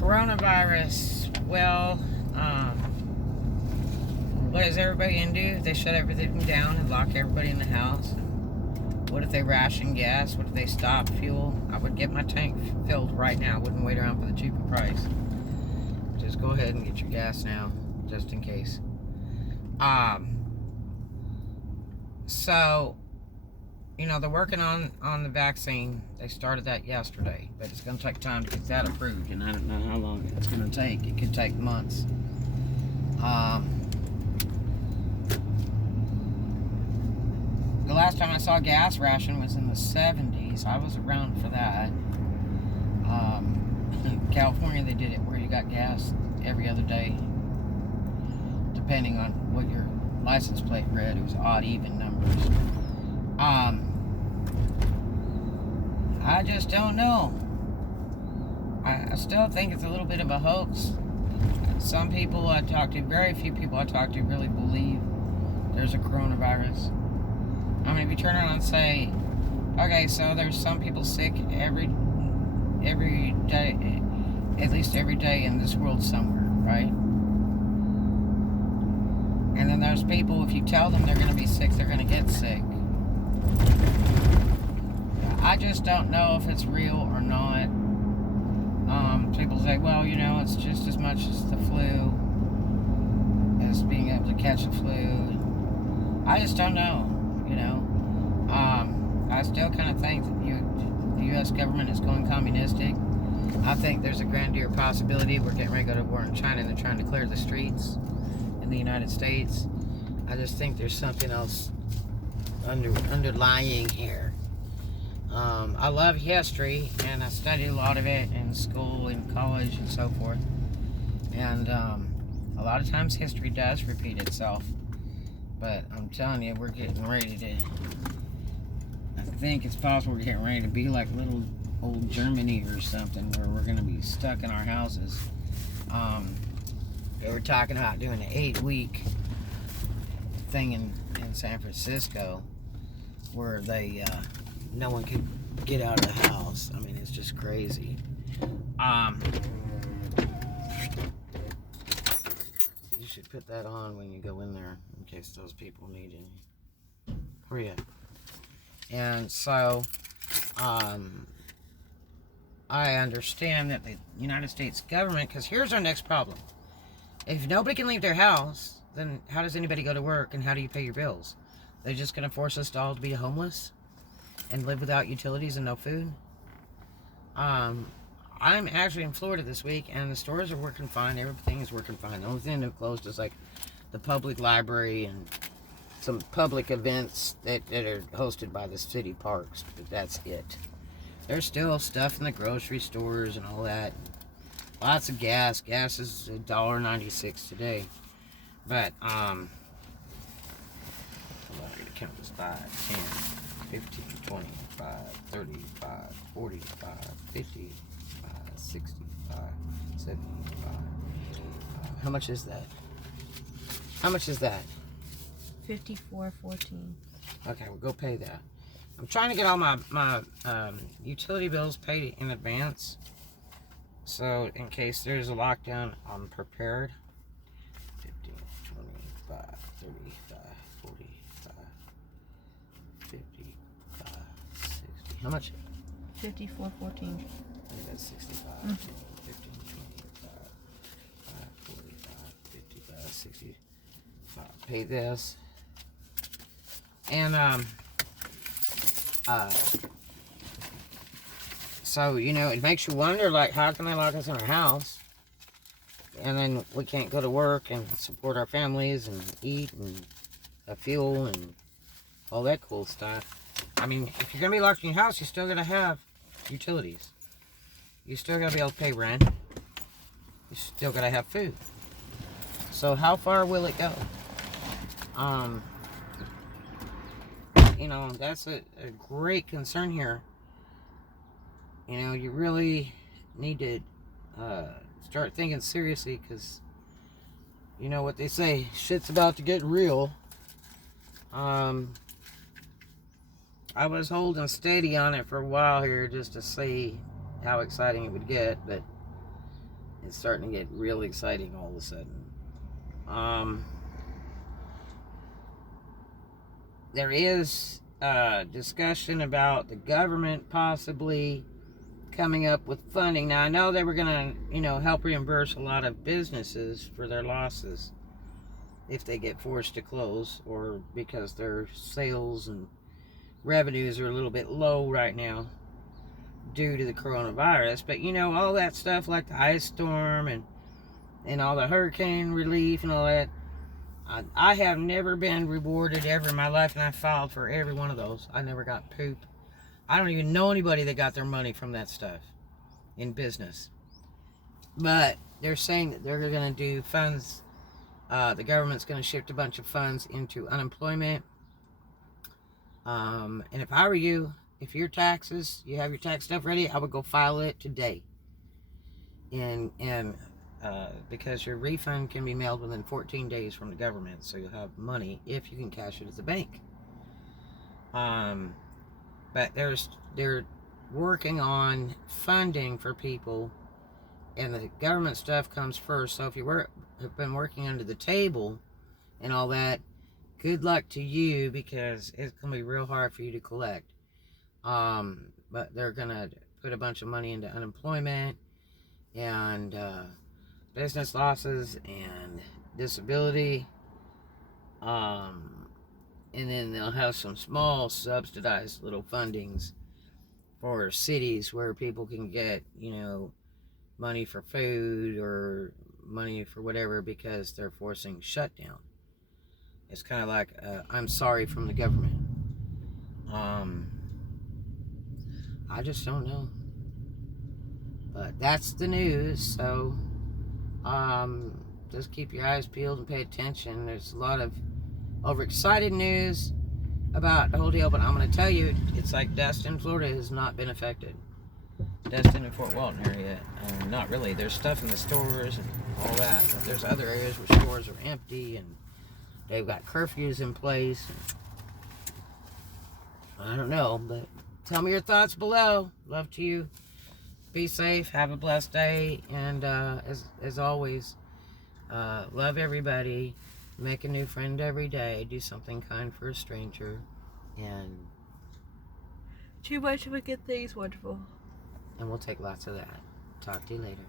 Coronavirus. Well, what is everybody gonna do if they shut everything down and lock everybody in the house? What if they ration gas? What if they stop fuel? I would get my tank filled right now. I wouldn't wait around for the cheaper price. Just go ahead and get your gas now, just in case. So, you know, they're working on the vaccine. They started that yesterday, but it's going to take time to get that approved, and I don't know how long it's going to take. It could take months. The last time I saw gas ration was in the 70s. I was around for that. In California, they did it where you got gas every other day, depending on what your license plate read. It was odd, even numbers. I just don't know. I still think it's a little bit of a hoax. Some people I talk to, very few people I talk to, really believe there's a coronavirus. I mean, if you turn around and say, okay, so there's some people sick every day, at least every day in this world somewhere, right? And then there's people, if you tell them they're going to be sick, they're going to get sick. I just don't know if it's real or not. People say, well, you know, it's just as much as the flu, as being able to catch the flu. I just don't know, you know. I still kind of think that the U.S. government is going communistic. I think there's a grandeur possibility we're getting ready to go to war in China and they're trying to clear the streets in the United States. I just think there's something else underlying here. I love history, and I studied a lot of it in school, in college, and so forth. And a lot of times history does repeat itself. But I'm telling you, we're getting ready to... I think it's possible we're getting ready to be like little old Germany or something, where we're going to be stuck in our houses. They were talking about doing an 8-week thing in San Francisco, where they... no one could get out of the house. I mean, it's just crazy. You should put that on when you go in there, in case those people need any. Hurry up. And so, I understand that the United States government, because here's our next problem. If nobody can leave their house, then how does anybody go to work, and how do you pay your bills? They're just going to force us all to be homeless? And live without utilities and no food. I'm actually in Florida this week, and the stores are working fine. Everything is working fine. The only thing that closed is like the public library and some public events that are hosted by the city parks, but that's it. There's still stuff in the grocery stores and all that. Lots of gas. Gas is $1.96 today. But I'm going to count this 5, 10. 15, 25, 35, 45, 55, 65, 75. How much is that? How much is that? $54.14. Okay, we'll go pay that. I'm trying to get all my utility bills paid in advance. So, in case there's a lockdown, I'm prepared. 15, 25, 35, 45, 50. How much? $54.14. I think that's 65. 15, 25, 45, 55, 65. Pay this. And, so, you know, it makes you wonder, like, how can they lock us in our house? And then we can't go to work and support our families and eat and fuel and all that cool stuff. I mean, if you're going to be locked in your house, you still got to have utilities. You still got to be able to pay rent. You still got to have food. So how far will it go? You know, that's a great concern here. You know, you really need to start thinking seriously, because you know what they say, shit's about to get real. I was holding steady on it for a while here just to see how exciting it would get, but It's starting to get really exciting all of a sudden. There is discussion about the government possibly coming up with funding. Now, I know they were going to, help reimburse a lot of businesses for their losses if they get forced to close, or because their sales and revenues are a little bit low right now due to the coronavirus. But, all that stuff like the ice storm and all the hurricane relief and all that, I have never been rewarded ever in my life, and I filed for every one of those. I never got poop. I don't even know anybody that got their money from that stuff in business. But they're saying that they're going to do funds. The government's going to shift a bunch of funds into unemployment. And if I were you, if your taxes, you have your tax stuff ready, I would go file it today. And because your refund can be mailed within 14 days from the government, so you'll have money if you can cash it at the bank. But they're working on funding for people, and the government stuff comes first. So if you have been working under the table and all that, good luck to you, because it's gonna be real hard for you to collect. But they're gonna put a bunch of money into unemployment and business losses and disability, and then they'll have some small subsidized little fundings for cities where people can get, money for food or money for whatever, because they're forcing shutdown. It's kind of like I'm sorry from the government. I just don't know. But that's the news, so just keep your eyes peeled and pay attention. There's a lot of overexcited news about the whole deal, but I'm going to tell you, it's like Destin, Florida has not been affected. Destin and Fort Walton area, not really. There's stuff in the stores and all that, but there's other areas where stores are empty and they've got curfews in place. I don't know, but tell me your thoughts below. Love to you. Be safe. Have a blessed day. And as always, love everybody. Make a new friend every day. Do something kind for a stranger. And too much of a good thing is wonderful. And we'll take lots of that. Talk to you later.